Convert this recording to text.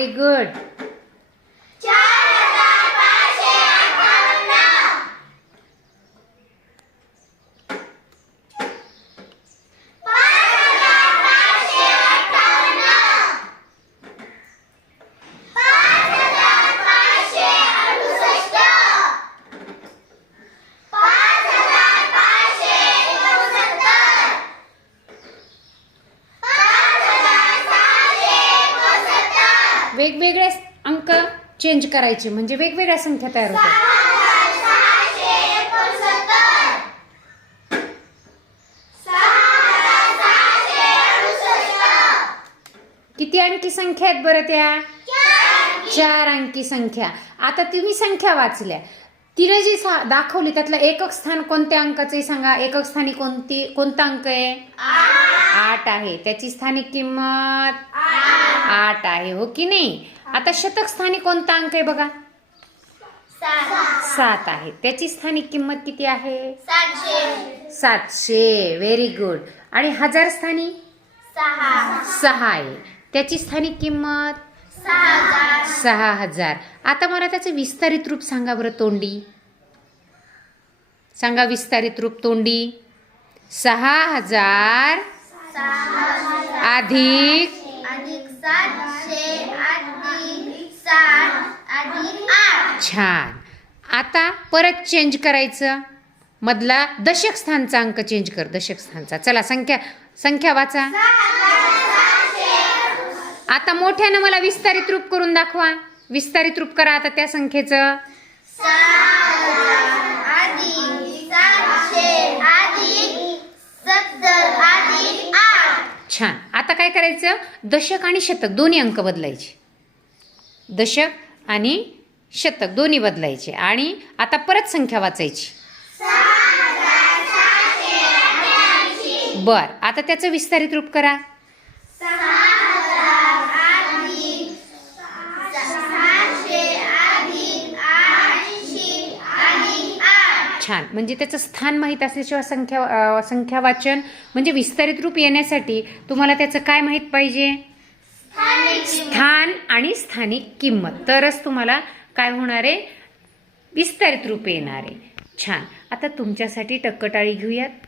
Very good. वेगवेगळे अंक change करायचे म्हणजे वेगवेगळ्या संख्या तयार होतात. किती अंकी संख्या आहेत बरं त्या? 4 अंकी संख्या. आता तुम्ही संख्या वाचल्या, तिने जी दाखवली त्यातलं एकक स्थान कोणत्या अंकाचे सांगा. एकक स्थानी कोणता अंक आहे? 8 आहे. त्याची स्थानिक किंमत 8 आहे, हो की नाही? आता शतक स्थानी कोणता अंक आहे बघा? 7 आहे. त्याची स्थानिक किंमत किती आहे? 700. Very good. आणि हजार स्थानी 6 आहे. त्याची स्थानिक किंमत 6000. आता मला त्याचं विस्तारित रूप सांगा बरं तोंडी. सांगा विस्तारित रूप तोंडी. 6000 अधिक 700 अधिक 7 अधिक 8. छान. आता परत चेंज करायचं. मधला दशक स्थानचा अंक चेंज कर. दशक स्थानचा. चला संख्या वाचा. आता मोठ्यानं मला विस्तारित रूप करून दाखवा. विस्तारित रूप करा आता त्या संख्येचं. 6000 अधिक 700 अधिक 70 अधिक 8. छान. आता काय करायचं? दशक आणि शतक दोन्ही अंक बदलायचे. दशक आणि शतक दोन्ही बदलायचे. आणि आता परत संख्या वाचायची. बर. आता त्याचं विस्तारित रूप करा. 6000 अधिक 600 अधिक 80 अधिक 8. छान. म्हणजे त्याचं स्थान माहीत असल्याशिवाय संख्या वाचन म्हणजे विस्तारित रूप येण्यासाठी तुम्हाला त्याचं काय माहीत पाहिजे? स्थान आणि स्थानिक किंमत. तरच तुम्हाला काय होणार आहे? विस्तारित रूप येणार आहे. छान. आता तुमच्यासाठी टक्कटाळी घेऊयात.